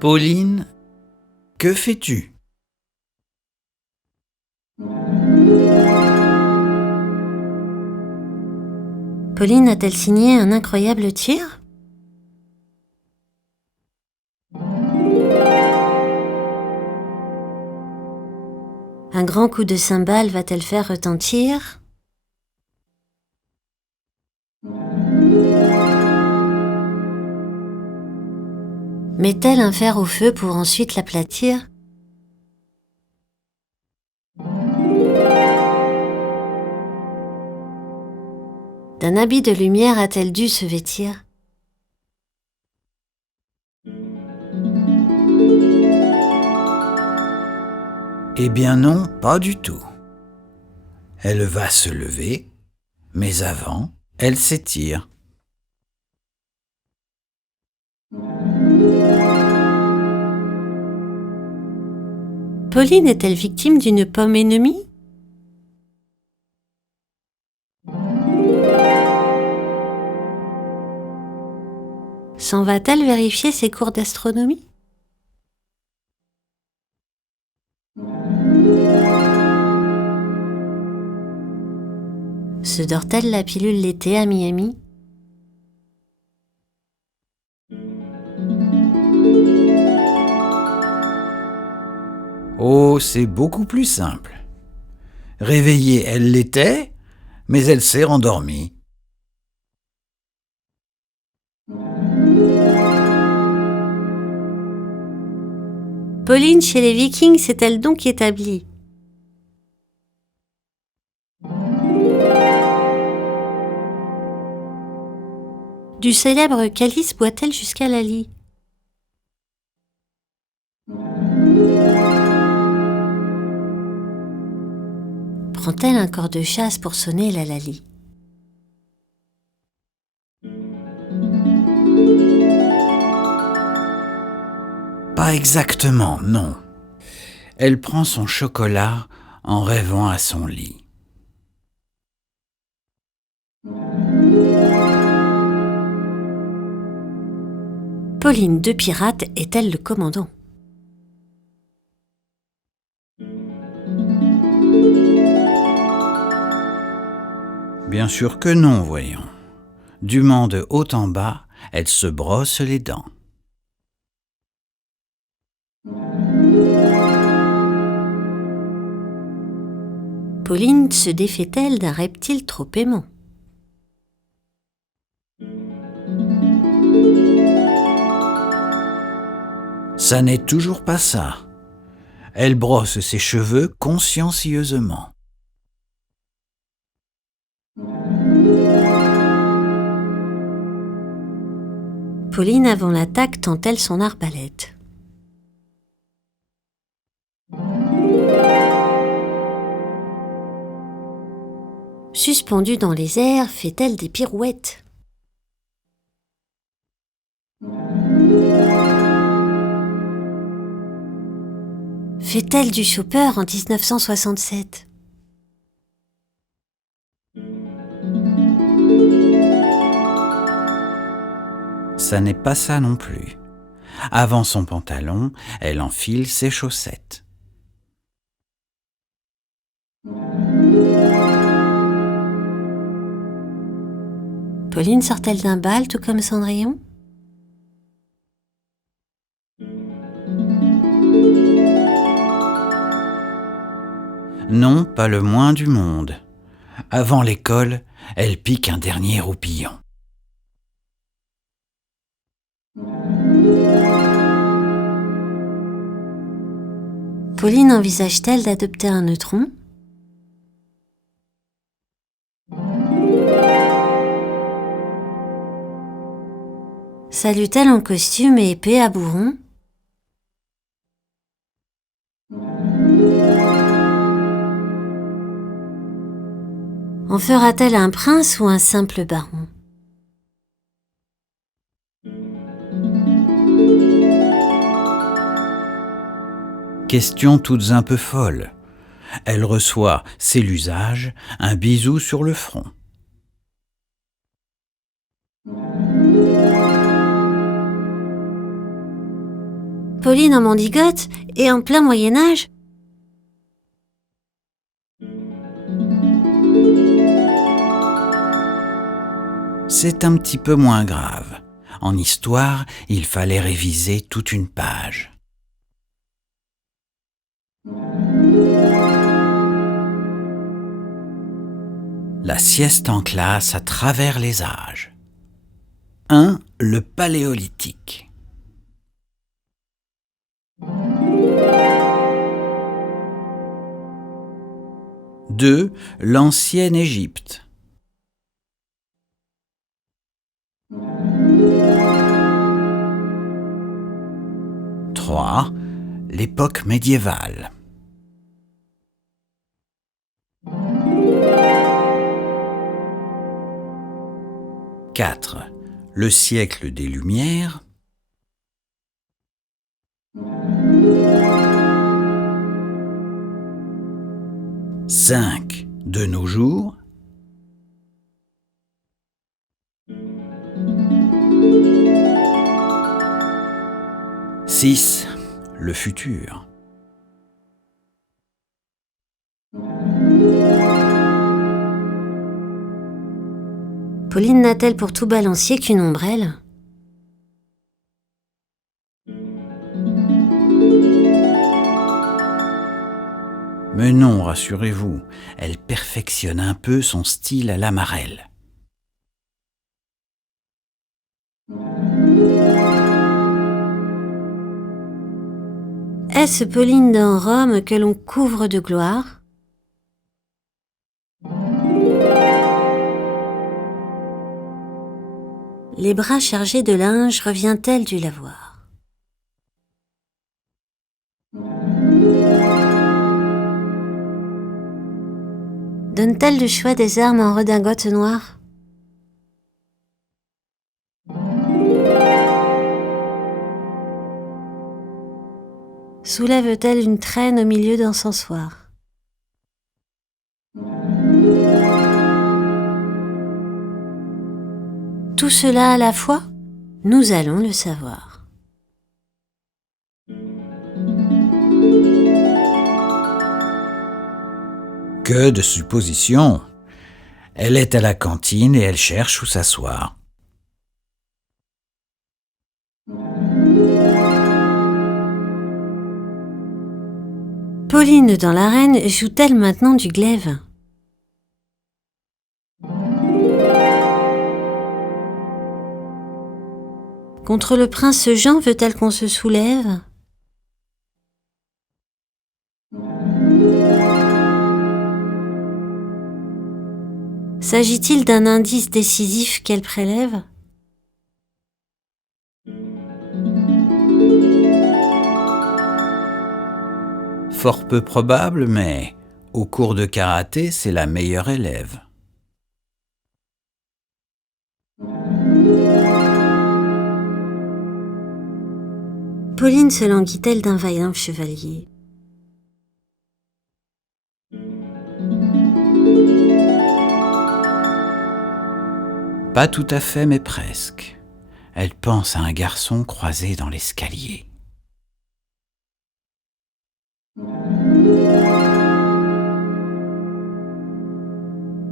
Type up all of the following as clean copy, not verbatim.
Pauline, que fais-tu? Pauline a-t-elle signé un incroyable tir? Un grand coup de cymbale va-t-elle faire retentir? Met-elle un fer au feu pour ensuite l'aplatir? D'un habit de lumière a-t-elle dû se vêtir? Eh bien non, pas du tout. Elle va se lever, mais avant, elle s'étire. Pauline est-elle victime d'une pomme ennemie? S'en va-t-elle vérifier ses cours d'astronomie? Se dort-elle la pilule l'été à Miami? Oh, c'est beaucoup plus simple. Réveillée, elle l'était, mais elle s'est rendormie. Pauline chez les Vikings s'est-elle donc établie? Du célèbre calice boit-elle jusqu'à la lie? Prend-elle un corps de chasse pour sonner la lalie? Pas exactement, non. Elle prend son chocolat en rêvant à son lit. Pauline de Pirate est-elle le commandant? Bien sûr que non, voyons. Dumant de haut en bas, elle se brosse les dents. Pauline se défait-elle d'un reptile trop aimant? Ça n'est toujours pas ça. Elle brosse ses cheveux consciencieusement. Pauline avant l'attaque tend-elle son arbalète? Suspendue dans les airs, fait-elle des pirouettes? Fait-elle du chopper en 1967? Ça n'est pas ça non plus. Avant son pantalon, elle enfile ses chaussettes. Pauline sort-elle d'un bal tout comme Cendrillon? Non, pas le moins du monde. Avant l'école, elle pique un dernier roupillon. Pauline envisage-t-elle d'adopter un neutron? Salue-t-elle en costume et épée à bourron? En fera-t-elle un prince ou un simple baron? Questions toutes un peu folles. Elle reçoit, c'est l'usage, un bisou sur le front. Pauline en mendigote et en plein Moyen-Âge? C'est un petit peu moins grave. En histoire, il fallait réviser toute une page. La sieste en classe à travers les âges. 1. Le Paléolithique. 2. L'Ancienne Égypte. 3. L'époque médiévale. 4. Le siècle des Lumières. 5. De nos jours. 6. Le futur. Pauline n'a-t-elle pour tout balancier qu'une ombrelle? Mais non, rassurez-vous, elle perfectionne un peu son style à l'amarelle. Est-ce Pauline dans Rome que l'on couvre de gloire? Les bras chargés de linge revient-elle du lavoir? Donne-t-elle le choix des armes en redingote noire? Soulève-t-elle une traîne au milieu d'encensoirs? Tout cela à la fois? Nous allons le savoir. Que de suppositions! Elle est à la cantine et elle cherche où s'asseoir. Pauline dans l'arène joue-t-elle maintenant du glaive? Contre le prince Jean veut-elle qu'on se soulève? S'agit-il d'un indice décisif qu'elle prélève? Fort peu probable, mais au cours de karaté, c'est la meilleure élève. Pauline se languit-elle d'un vaillant chevalier? Pas tout à fait, mais presque. Elle pense à un garçon croisé dans l'escalier.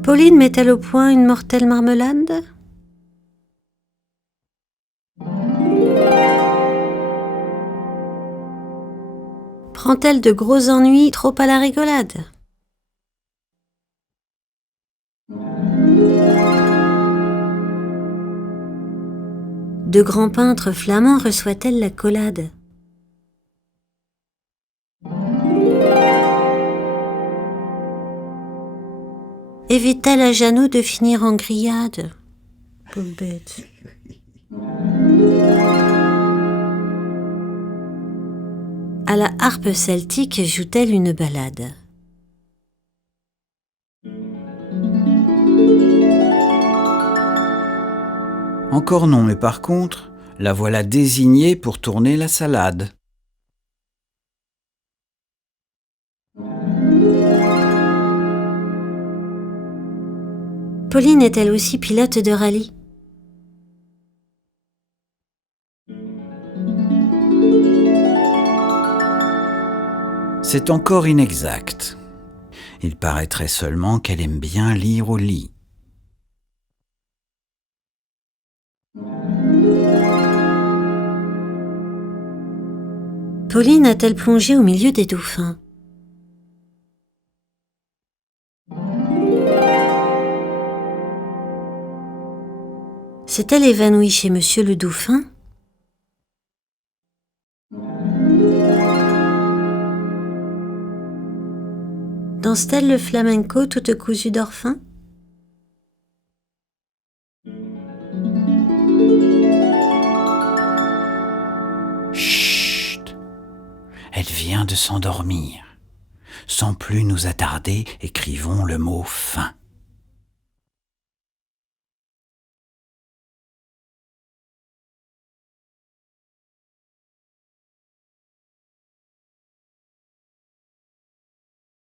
Pauline met-elle au point une mortelle marmelade? Prend-elle de gros ennuis trop à la rigolade? De grands peintres flamands reçoit-elle la collade? Évite-t-elle à Jeannot de finir en grillade? Pauvre bête. À la harpe celtique joue-t-elle une ballade? Encore non, mais par contre, la voilà désignée pour tourner la salade. Pauline est-elle aussi pilote de rallye? C'est encore inexact. Il paraîtrait seulement qu'elle aime bien lire au lit. Pauline a-t-elle plongé au milieu des dauphins? S'est-elle évanouie chez Monsieur le Dauphin? Danse-t-elle le flamenco toute cousue d'orphin? Chut! Elle vient de s'endormir. Sans plus nous attarder, écrivons le mot fin.